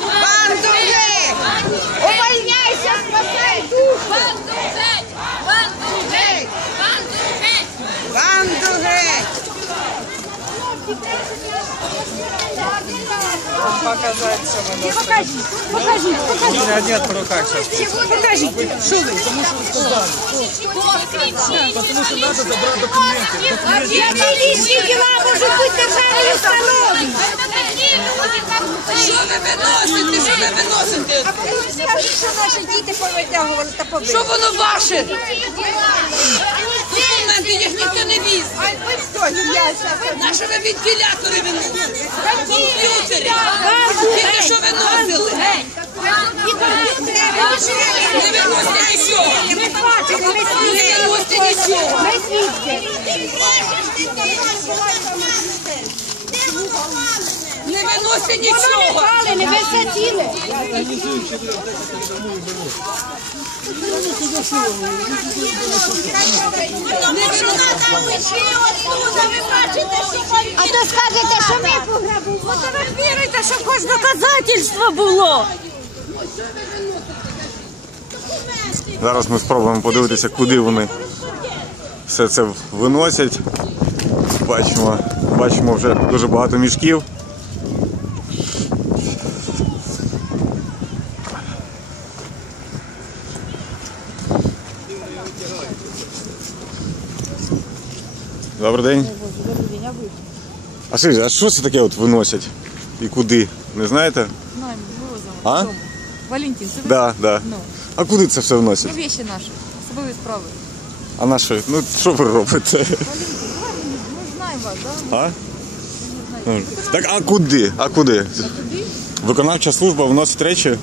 Бандужи! Увольняйся, спасай душу! Бандужи! Бандужи! Бандужи! Показать самому. Покажи, покажи, покажи. Одет по руках сейчас. Покажи, что вы? Потому что сказали ви виносите? Що ви виносите? А ви скажіть, що наші діти повитягували та побили. Що воно ваше? Документи їх ніхто не віз. На що ви вентилятори виносите? Комп'ютери. Тільки що виносили? Не виносите нічого. Ми бачимо, ми Не виносите нічого. Ми свідки. Не виносите Воно не нічого. пали, не ви все ціле. А то скажете, що ми пограбували. Фотографіруйте, щоб хоч доказательство було. Зараз ми спробуємо подивитися, куди вони все це виносять. Бачимо, бачимо вже дуже багато мішків. Добрий день. А скажіть, а що це таке от виносять? І куди? Не знаєте? Знаємо, вивозимо. А? Валентин, це ви Да, да. Ну. А куди це все вносять? ну, вещи наші, особливі справи. А на що? Ну що ви робите? Валентин, Ми ж знаємо вас, да? А? Ну, Так, а куди? А куди? Виконавча служба вносить речі?